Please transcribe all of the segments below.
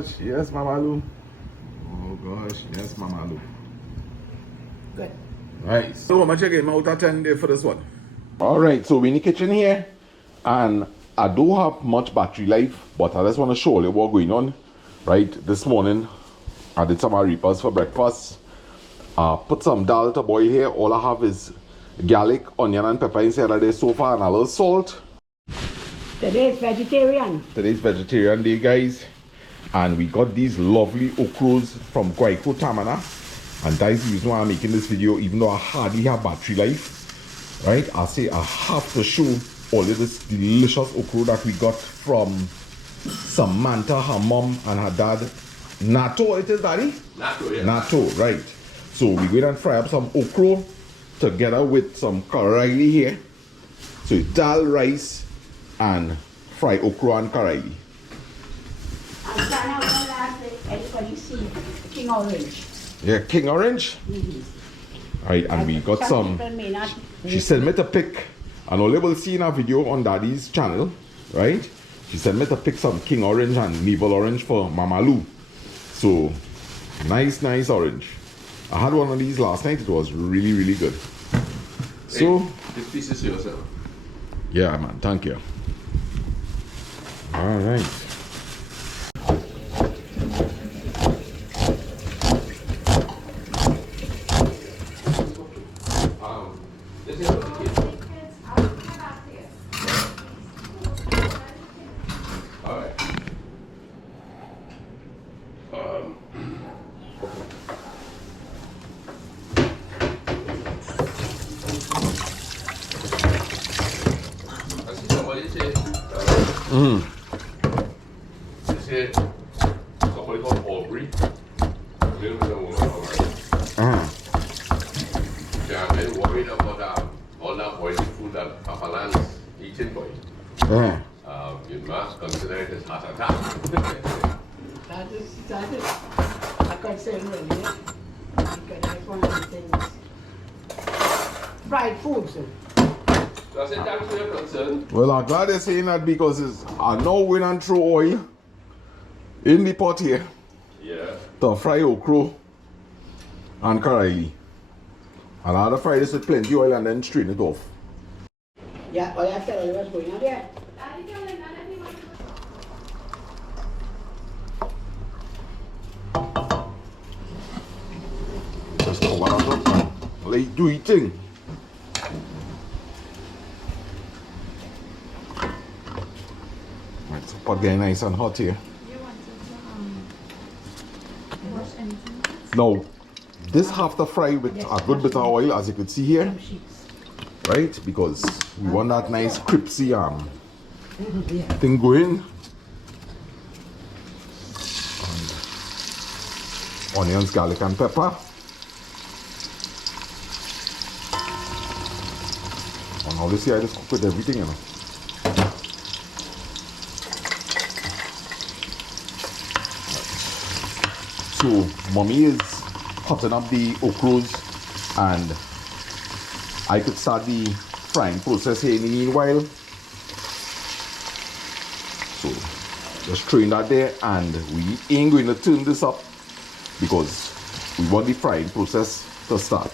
gosh, yes, Mama Lou. Oh gosh, yes, Mama Lou. Good. Right, so how much you gave me out of 10 there for this one? Alright, so we're in the kitchen here, and I don't have much battery life, but I just want to show you what's going on. Right, this morning I did some arepas for breakfast. Put some dal to boil here. All I have is garlic, onion and pepper inside of there so far, and a little salt. Today's vegetarian. Today's vegetarian day, guys. And we got these lovely okros from Guayco, Tamana. And that is the reason why I'm making this video, even though I hardly have battery life. Right? I say I have to show all of this delicious okro that we got from Samantha, her mom and her dad. Nato, it is, Daddy? Nato, yeah. Nato, right. So we're going to fry up some okro together with some karaili here. So it's dal, rice, and fried okra and karaili. And China will ask everybody see King Orange. Yeah, King Orange. Right, and we got some. She sent me to pick, and all you will see in our video on Daddy's channel, right? She sent me to pick some King Orange and Navel Orange for Mama Lou. So, nice orange. I had one of these last night. It was really good. So, hey, this piece is yourself. Yeah, man. Thank you. All right. This is what it is. All right. I see somebody say, they say somebody called Aubrey. Little bit of woman, all right. Yeah, I'm very worried about all that boiling food that Papa Lan's eating, boy. You must consider it as heart attack. That is a concern really. Because that's one of the things. Fried food, sir. So I said, thanks for your concern. Well, I'm glad they're saying that because I know we don't throw oil in the pot here Yeah. to fry okra and karaili. And I had to fry this with plenty oil and then strain it off. Yeah, all I tell you what's going on there. Just cover that up. Like do it thing. Right, so pot getting nice and hot here. You wanted to wash anything? Now, this have to fry with a good bit of oil, as you can see here, right? Because we want that nice crispy thing going. And onions, garlic, and pepper. And obviously, I just cook with everything, you know. So, mommy is cutting up the okros, and I could start the frying process here in the meanwhile. So just throwing that there, and we ain't going to turn this up because we want the frying process to start.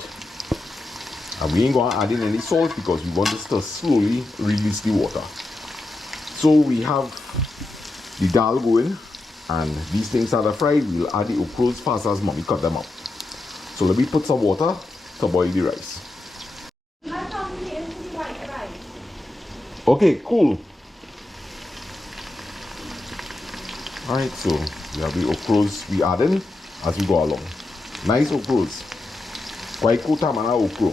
And we ain't going to add in any salt because we want this to slowly release the water. So we have the dal going, and these things are fried. We'll add the okros fast as mommy cut them up. So let me put some water to boil the rice. Okay, cool. Alright, so we have the okros we add in as we go along. Nice okros. Guayco Tamana okro.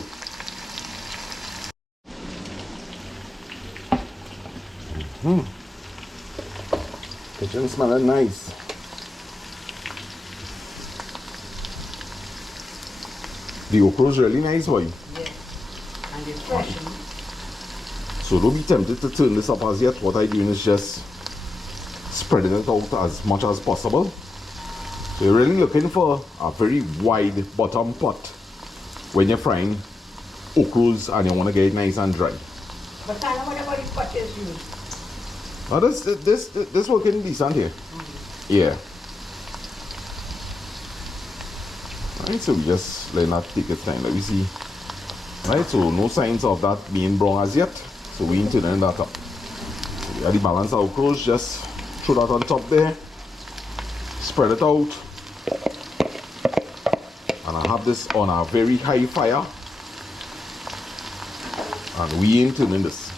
Kitchen smelling nice. The okra is really nice, boy. Yeah. And it's fresh. So don't be tempted to turn this up as yet. What I'm doing is just spreading it out as much as possible. So you're really looking for a very wide bottom pot when you're frying okras and you want to get it nice and dry. But kind of whatever you put is you. Now this working decent here. Yeah. Right, so we just let that take its time. Let me see. Right, so no signs of that being brown as yet. So we ain't turning that up. So we have the balance of okra, just throw that on top there. Spread it out. And I have this on a very high fire. And we ain't turning this.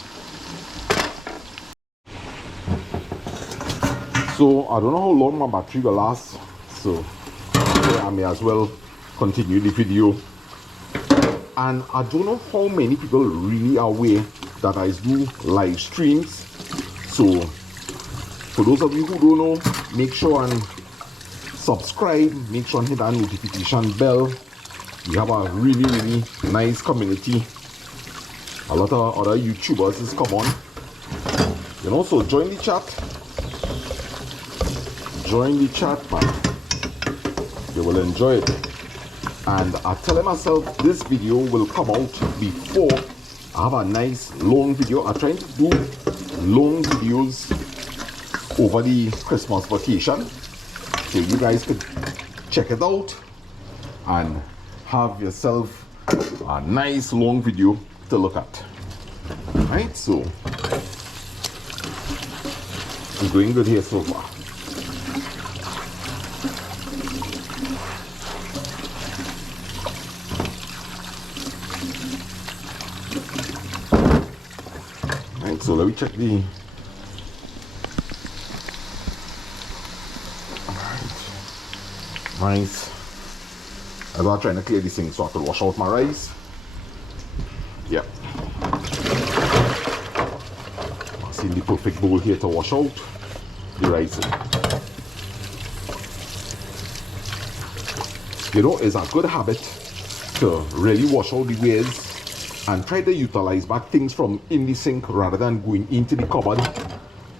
So I don't know how long my battery will last. So I may as well continue the video. And I don't know how many people really are aware that I do live streams. So for those of you who don't know, make sure and subscribe, make sure and hit that notification bell. We have a really nice community. A lot of other YouTubers has come on. You know, so join the chat. Join the chat, man. You will enjoy it. And I tell myself this video will come out before I have a nice long video. I'm trying to do long videos over the Christmas vacation, so you guys could check it out and have yourself a nice long video to look at. Right, so it's going good here so far. Right, so let me check the rice. I was trying to clear this thing so I could wash out my rice. Yeah. I see the perfect bowl here to wash out the rice in. You know, it's a good habit to really wash out the wares and try to utilize back things from in the sink rather than going into the cupboard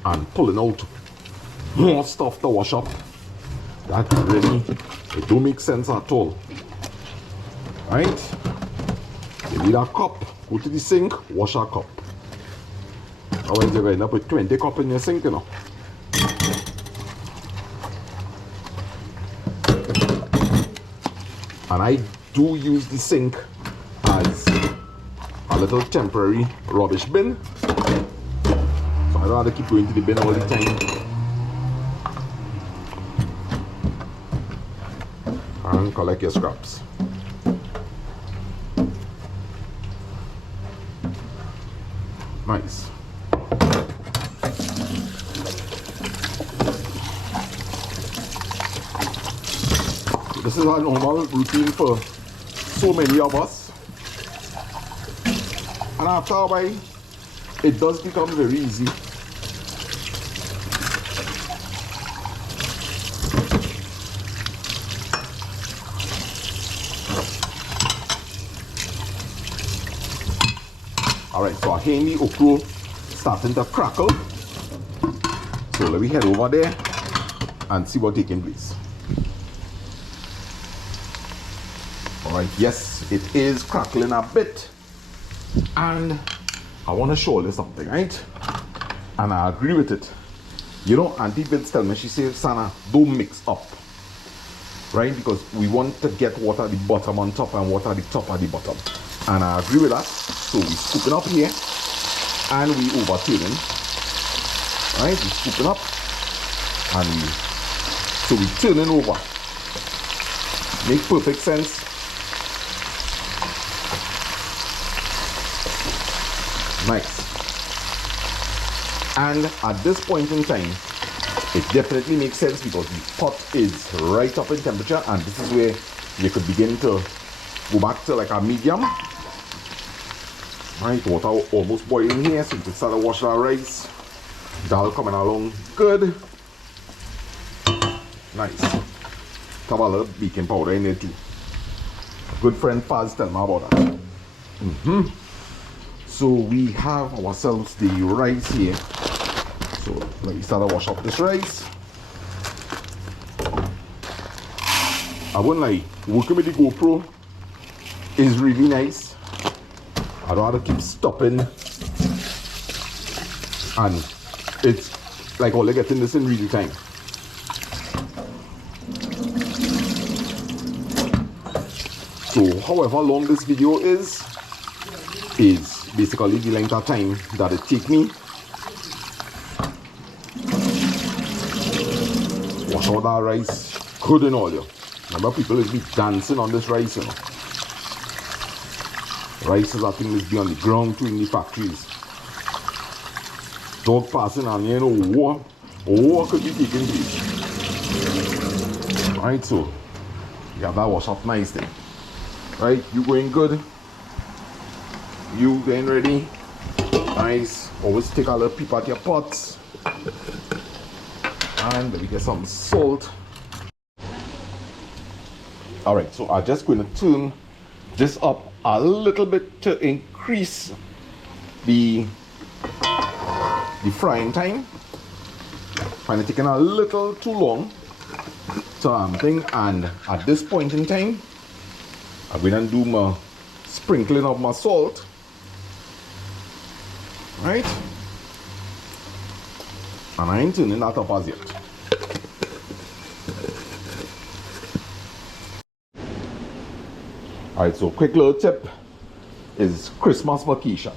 and pulling out more stuff to wash up. That really, it don't make sense at all. Right? You need a cup, go to the sink, wash a cup. Otherwise you're going to end up with 20 cups in your sink, you know. And I do use the sink as a little temporary rubbish bin. So I don't have to keep going to the bin all the time. And collect your scraps. Nice. This is our normal routine for so many of us. And after a while, it does become very easy. Alright, so I hear the okra starting to crackle. So let me head over there and see what's taking place. Alright, yes, it is crackling a bit. And I want to show you something, right? And I agree with it. You know, Auntie Vince tell me, she says, Sana, don't mix up. Right? Because we want to get water at the bottom on top and water at the top at the bottom. And I agree with that. So we scooping up here and we overturning. Right? We scooping up and we turning over. Make perfect sense. Nice. And at this point in time, it definitely makes sense because the pot is right up in temperature, and this is where you could begin to go back to like a medium. Right, water almost boiling here, so you can start to wash our rice. Dhal coming along good. Nice. Have a little baking powder in there too. Good friend Faz tell me about that. So we have ourselves the rice here. So let me start to wash up this rice. I won't lie, working with the GoPro is really nice. I don't have to keep stopping. And it's like all I getting this in real time. So however long this video is basically the length of time that it take me. Wash all that rice good and all, yo. Remember, people is be dancing on this rice, you know. Rice is a thing that's be on the ground too in the factories. Dog passing and you know war could be taking place. Alright, so you have that wash up nice then. Right, you going good. You getting ready. Nice. Always take a little peep at your pots. And let me get some salt. Alright, so I'm just going to turn this up a little bit to increase the frying time. Find it taking a little too long. Thing, and at this point in time, I'm going to do my sprinkling of my salt. Right? And I ain't turning that up as yet. Alright, so quick little tip is Christmas vacation.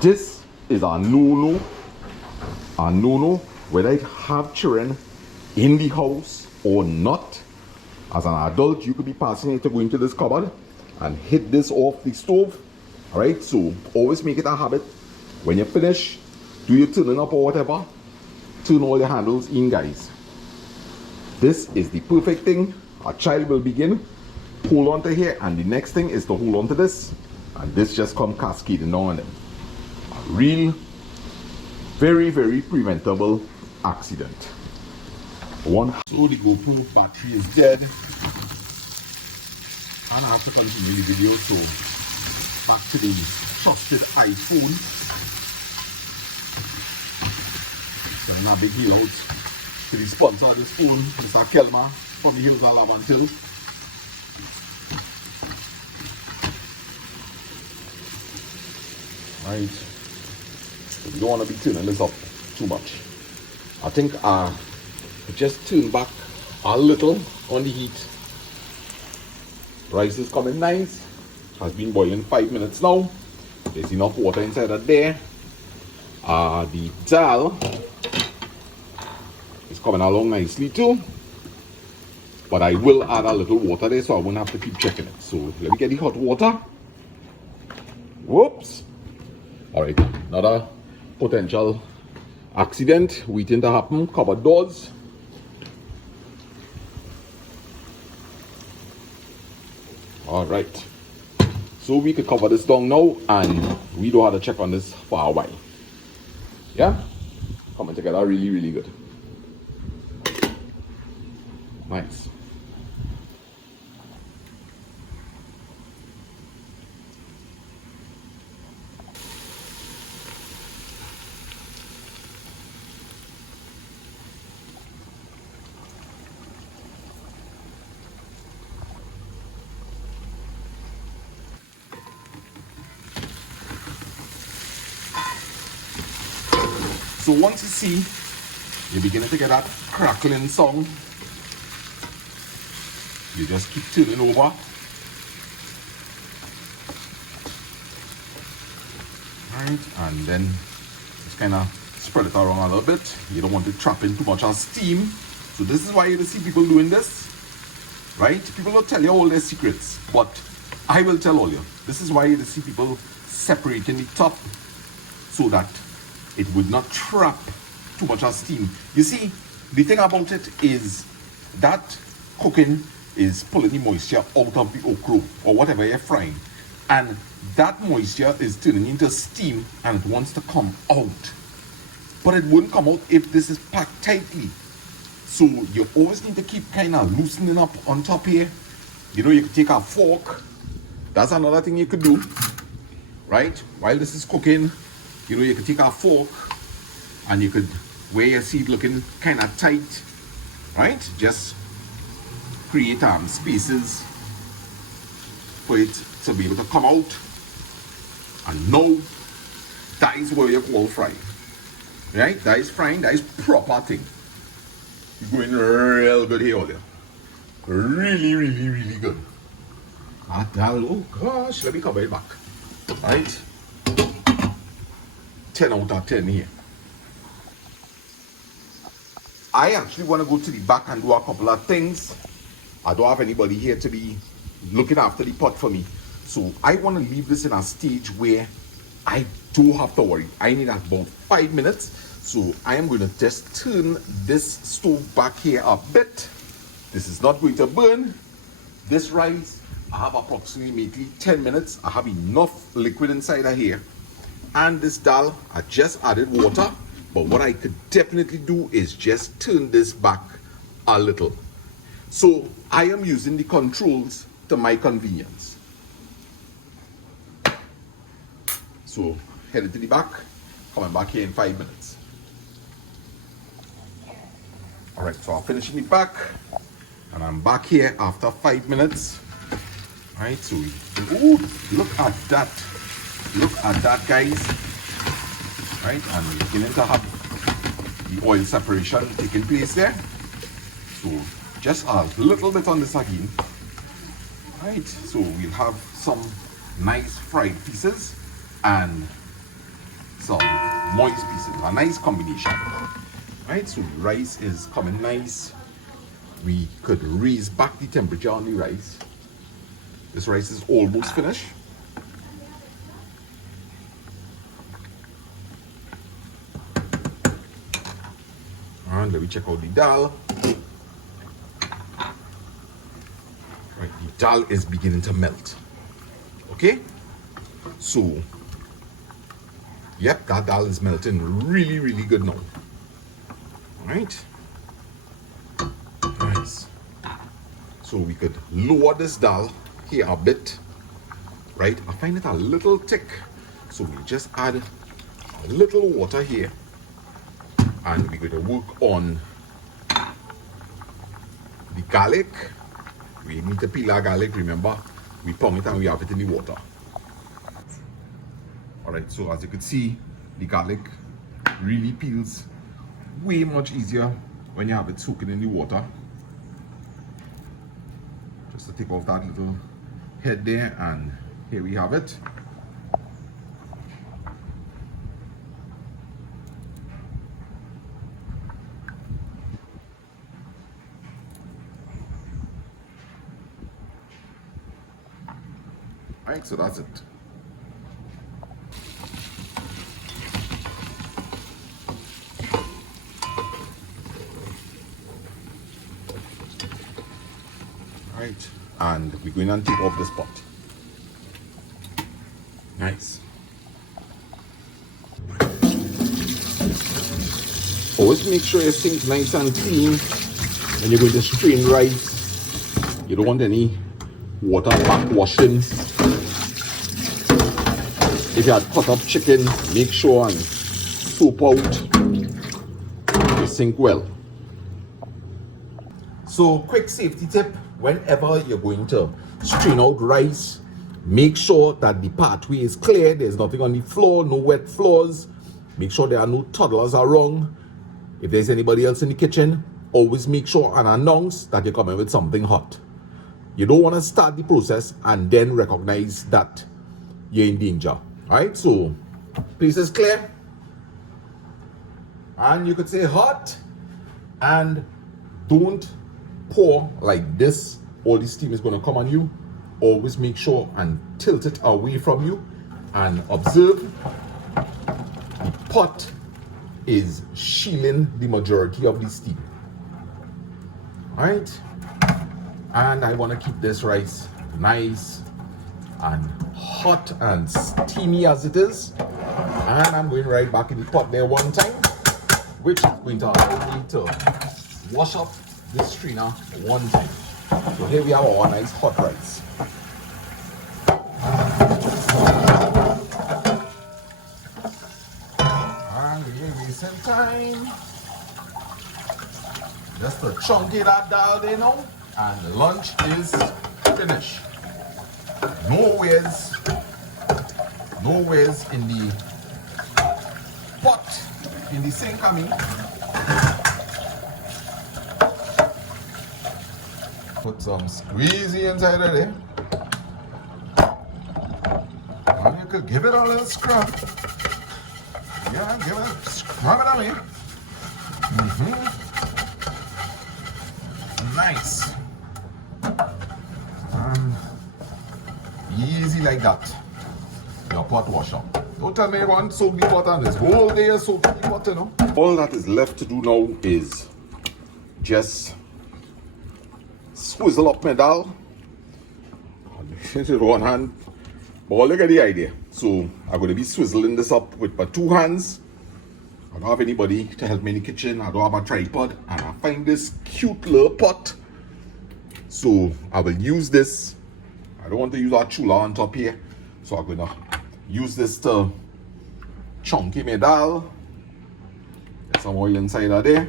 This is a no-no. A no-no whether I have children in the house or not. As an adult, you could be passing it to go into this cupboard and hit this off the stove. Alright, so always make it a habit. When you finish, do your turning up or whatever, turn all your handles in, guys. This is the perfect thing. A child will begin, hold on to here, and the next thing is to hold on to this, and this just come cascading down on them. A real, very, very preventable accident. One. So the GoPro battery is dead, and I have to continue the video. So back to the trusted iPhone. Sending a big heel out to the sponsor of this phone, Mr. Kelma from the Hills of Lavantil. Right, so you don't want to be turning this up too much. I think just turn back a little on the heat. Rice is coming nice. Has been boiling 5 minutes now. There's enough water inside of there. The dal is coming along nicely too. But I will add a little water there so I won't have to keep checking it. So let me get the hot water. Whoops. Alright, another potential accident waiting to happen. Cupboard doors. Alright, so we could cover this down now, and we don't have to check on this for a while. Yeah, coming together really, really good. Nice. So once you see you're beginning to get that crackling sound, you just keep turning over. Right, and then just kind of spread it around a little bit. You don't want to trap in too much of steam. So this is why you see people doing this. Right? People don't tell you all their secrets, but I will tell all you. This is why you see people separating the top so that it would not trap too much of steam. You see, the thing about it is that cooking is pulling the moisture out of the okro or whatever you're frying, and that moisture is turning into steam and it wants to come out, but it wouldn't come out if this is packed tightly. So you always need to keep kind of loosening up on top here. You know, you could take a fork. That's another thing you could do, right? While this is cooking, you know, you could take a fork and you could, where you see it looking kind of tight, right? Just create spaces for it to be able to come out. And now, that is what you call frying, right? That is frying, that is proper thing. You're going real good here, all there. Really, really, really good. Ah, Dhal, oh gosh, let me cover it back. Alright? 10 out of 10 here. I actually want to go to the back and do a couple of things. I don't have anybody here to be looking after the pot for me. So I want to leave this in a stage where I don't have to worry. I need about 5 minutes. So I am going to just turn this stove back here a bit. This is not going to burn. This rice, I have approximately 10 minutes. I have enough liquid inside of here. And this dal, I just added water. But what I could definitely do is just turn this back a little. So I am using the controls to my convenience. So headed to the back, coming back here in 5 minutes. All right, so I'll finish in the back, and I'm back here after 5 minutes. All right, so ooh, look at that. Look at that, guys. Right, and we're beginning to have the oil separation taking place there. So just a little bit on this again. Right, so we'll have some nice fried pieces and some moist pieces, a nice combination. Right, so the rice is coming nice. We could raise back the temperature on the rice. This rice is almost finished. And let me check out the dal. Right, the dal is beginning to melt. Okay, so yep, that dal is melting really, really good now. All right, nice. So we could lower this dal here a bit. Right, I find it a little thick, so we just add a little water here, and we're going to work on the garlic. We need to peel our garlic. Remember, we pound it and we have it in the water. All right, so as you can see, the garlic really peels way much easier when you have it soaking in the water. Just to take off that little head there, and here we have it. Right, so that's it. Right, and we're going to take off this pot. Nice. Always make sure your sink's nice and clean when you're going to strain rice. You don't want any water back washing. If you had cut up chicken, make sure and soap out the sink well. So, quick safety tip: whenever you're going to strain out rice, make sure that the pathway is clear. There's nothing on the floor, no wet floors. Make sure there are no toddlers around. If there's anybody else in the kitchen, always make sure and announce that you're coming with something hot. You don't want to start the process and then recognize that you're in danger. Alright, so place is clear. And you could say hot. And don't pour like this. All the steam is going to come on you. Always make sure and tilt it away from you. And observe, the pot is shielding the majority of the steam. Alright. And I want to keep this rice nice and hot and steamy as it is. And I'm going right back in the pot there one time, which is going to allow me to wash up this strainer one time. So here we have our nice hot rice. And we ain't wasting time. Just to chunky that dal there now. And lunch is finished. Nowhere's in the pot, in the sink, I mean. Put some squeezy inside of there. could give it a little scrub. Yeah, give it, scrub it away. Nice. Easy like that. Your pot washer. Don't tell me you're going to soak the pot on this whole day, soak the pot, you know. All that is left to do now is just swizzle up my dal. With one hand. But look at the idea. So I'm going to be swizzling this up with my two hands. I don't have anybody to help me in the kitchen. I don't have a tripod. And I find this cute little pot. So I will use this. I don't want to use our chula on top here. So I'm going to use this to chunky my dal. Get some oil inside of there.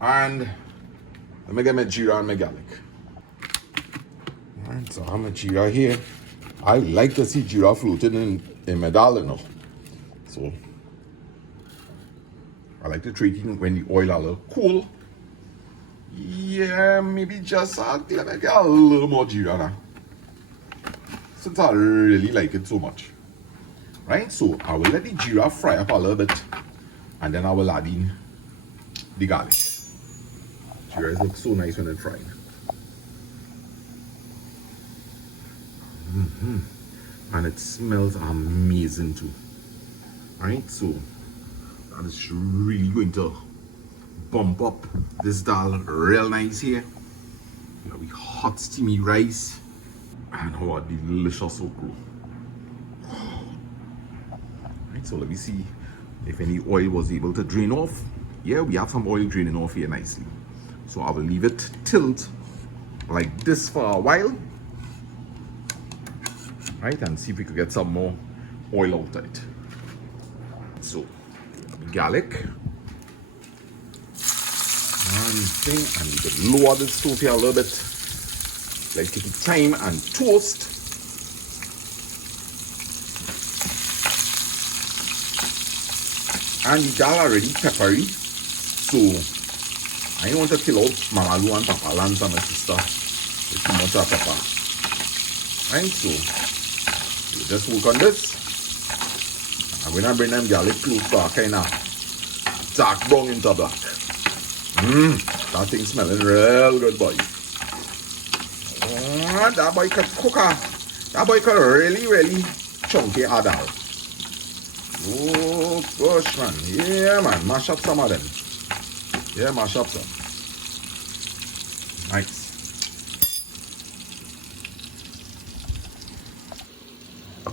And let me get my jeera and my garlic. Alright, so I have my jeera here. I like to see jeera floating in my dal, you know. So I like to treat it when the oil a little cool. Yeah, maybe just let me get a little more jeera now. Since I really like it so much. Right, so I will let the jeera fry up a little bit. And then I will add in the garlic. Jeera looks so nice when it's fried. And it smells amazing too. Alright, so that is really going to bump up this dal real nice here. We hot steamy rice and our delicious okro. Alright, so let me see if any oil was able to drain off. Yeah, we have some oil draining off here nicely. So I will leave it tilt like this for a while. Right, and see if we could get some more oil out of it. So, garlic. And we could lower the stove here a little bit. Like take time and toast. And the dal already peppery. So, I don't want to kill out Mamalu and Papa Lance and my sister with too much of pepper. Right, so we'll just work on this. I'm going to bring them garlic close to a kind of dark brown into black. That thing smelling real good, boy. Oh, that boy could cook that boy could really chunky a dal. Oh gosh, man. Yeah, man. Mash up some of them. Yeah, mash up some. Nice.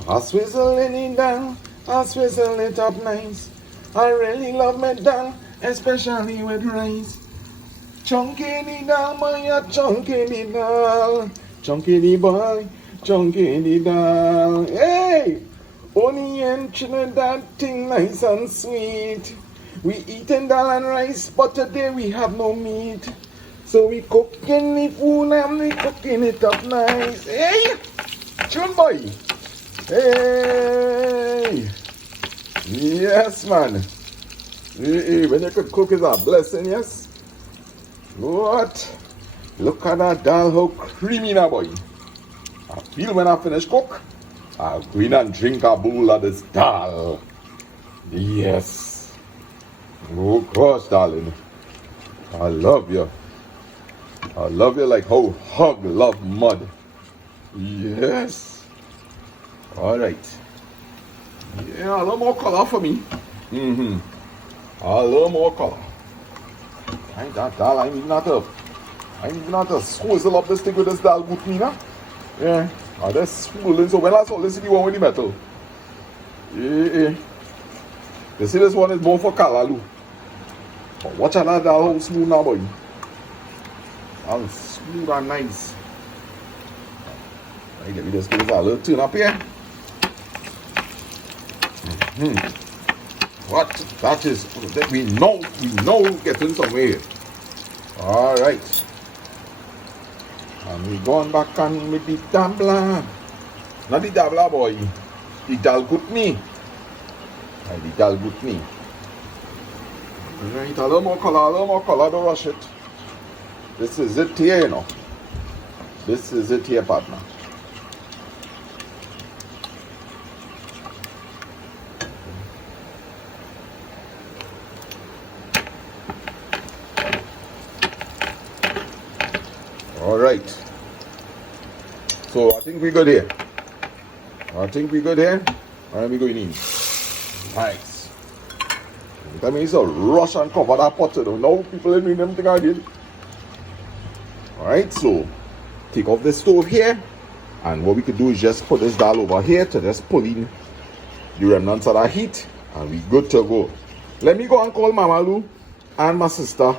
I swizzle it down, I swizzle it up nice. I really love my dal, especially with rice. Chunky the dal, my chunky the dal. Chunky the boy, chunky the dal. Hey! Only in Trinidad thing nice and sweet. We eating dal and rice, but today we have no meat. So we cooking the food and we cooking it up nice. Hey! Tune boy! Hey! Yes, man. Hey, when you could cook is a blessing, yes? What? Look at that dal, how creamy now, boy. I feel when I finish cook, I'll go in and drink a bowl of this dal. Yes. Oh gosh, darling. I love you. I love you like how hog love mud. Yes. Alright. Yeah, a little more color for me. A little more color. Ain't that dal, I even have to swizzle up this thing with this dal with me now. Yeah. That's swollen. So when I saw this, the one with the metal. Yeah. You see this one is more for Kalalu. But watch out that dal how smooth now, boy. How smooth and nice. Right, let me just give it a little turn up here. What? That is, we know getting somewhere here. Alright. And we going back on with the dabla. Not the dabla, boy. The dal gutni. The dal gutni. Alright, a little more color, don't rush it. This is it here, you know. This is it here, partner. All right. So I think we're good here. Let me go in. Nice. That means a rush and cover that pot. So now people in them thing again. Alright, so take off the stove here. And what we could do is just put this dal over here to just pull in the remnants of that heat. And we good to go. Let me go and call Mama Lou and my sister.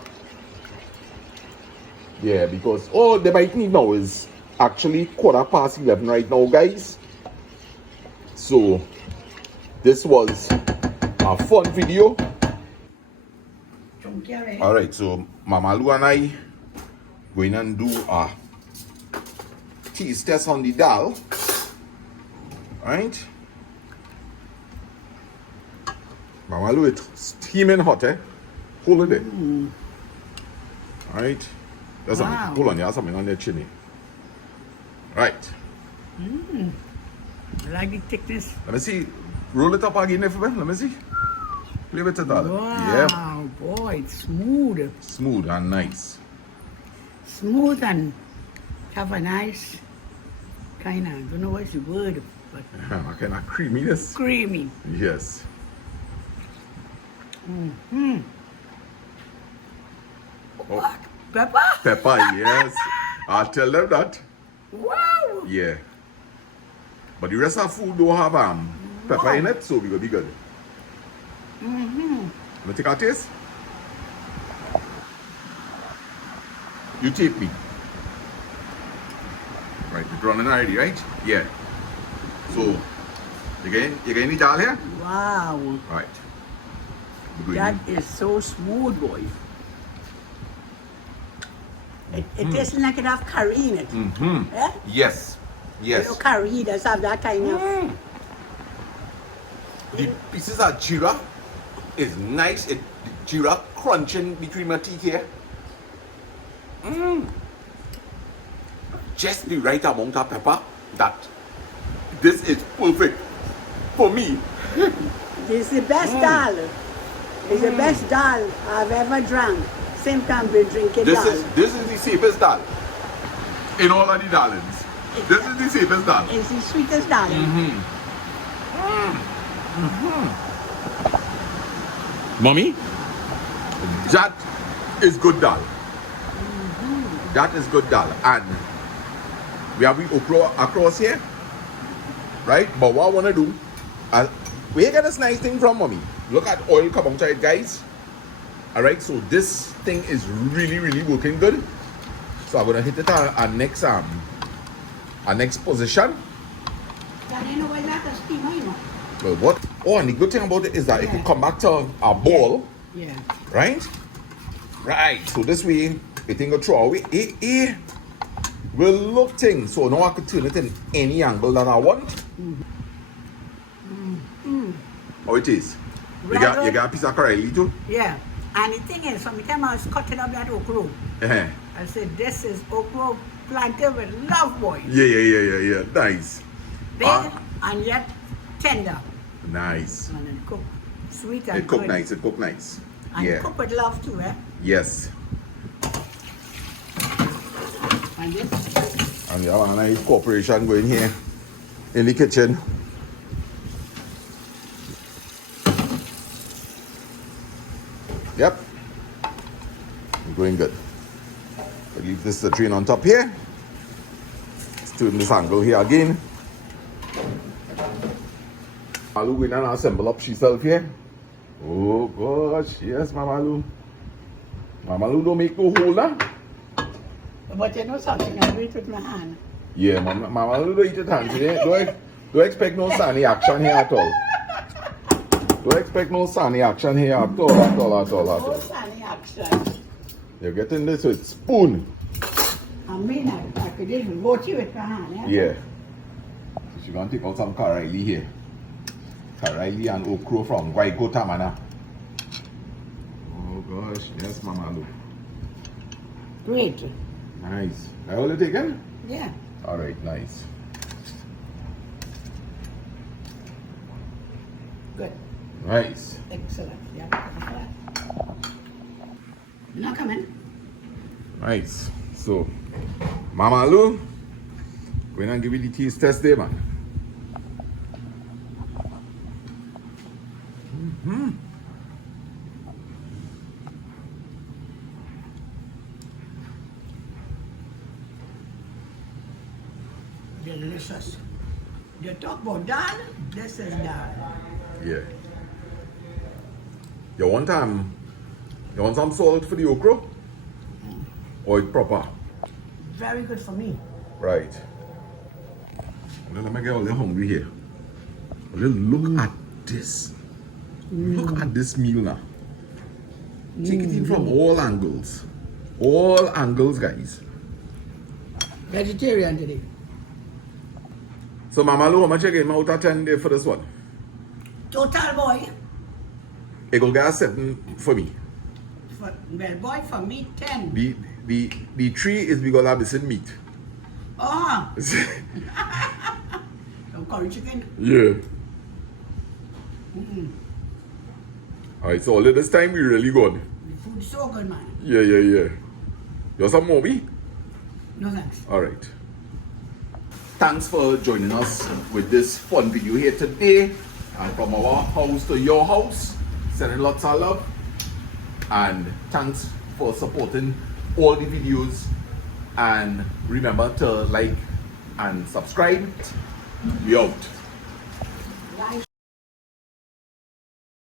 Yeah, because the bite need now is actually 11:15 right now, guys. So this was a fun video. Alright, so Mama Lou and I going and do a taste test on the dal. Alright. Mama Lou, it's steaming hot, eh? Hold it there. Alright. There's something. Hold on, you have something on their chinny. Right. I like the thickness. Let me see. Roll it up again if let me see. Play with it all. Wow, boy, it's smooth. Smooth and nice. Smooth and have a nice kind of, I don't know what's the word, but A kind of creaminess. creamy. Yes. What? Pepper? Pepper, yes. I'll tell them that. Wow! Yeah. But the rest of food don't have pepper in it, so we will be good. Let me take a taste. You tape me. Right, it's running already, right? Yeah. So, you getting the dal here? Wow! Right. That is so smooth, boy. It tastes like it have curry in it. Eh? Yes. Yes. You know, curry does have that kind of. The pieces of jira is nice. The jira crunching between my teeth here. Just the right amount of pepper. This is perfect for me. This is the best dal. It's the best dal I've ever drank. Same time we drinking This dal. is the safest dal in all of the darlings. This is the safest dal. It's the sweetest dal. Mommy, that is good dal. That is good dal. And we have the okro across here, right? But what I want to do, where you get this nice thing from, Mommy? Look at oil come out of it, guys. Alright, so this thing is really, really working good. So I'm gonna hit it our next position. Well, what? Oh, and the good thing about it is that it can come back to a ball. Yeah. Right? Right. So this way, it can go throw away. Will look thing. So now I can turn it in any angle that I want. How it is? You got a piece of curry too? Yeah. And the thing is, sometimes I was cutting up that okro. I said, this is okro planted with love, boy. Yeah. Nice. Big and yet tender. Nice. And it cook sweet and It cook good. nice. It cook nice. And Yeah. cook with love too, eh? Yes. And this, And you have a nice cooperation going here in the kitchen. Yep. Going good. I leave this train on top here. Let's turn this angle here again. Malu going and assemble up herself here. Oh gosh, yes, Mama Lou. Mama Lou don't make no hole, huh? but you know something, I do it with my hand. Yeah, Mama Lou don't eat it hands. Don't expect no sunny action here at all. Don't expect no sunny action here at all. No sunny action. You're getting this with spoon. I mean, I could even watch you with my hand, eh? Yeah. So she's gonna take out some karaili here. Karaili and okro from Guayco Tamana. Oh gosh, yes, Mama Lou. Great. Nice. I will take it? Yeah. Alright, nice. Good. Nice. Excellent. Yeah. You're not coming? Nice. So, Mama Lou, go in and give you the taste test there, man. Delicious. You talk about Dhal, this is Dhal. Yeah. You want some salt for the okra? Or it proper? Very good for me. Right. Let me get a little hungry here. Look at this. Look at this meal now. Take it in from all angles. All angles, guys. Vegetarian today. So, Mama Lou, how much you get out of 10 there for this one? Total boy. It will get a 7 for me. Well, boy, for me, 10. The 3 is because I'm missing meat. Oh, some curry chicken. Yeah. Alright, so all of this time we really good. The food is so good, man. Yeah. You have some more, B? No thanks. Alright. Thanks for joining us with this fun video here today. And from our house to your house, sending lots of love. And thanks for supporting all the videos. And remember to like and subscribe. We out.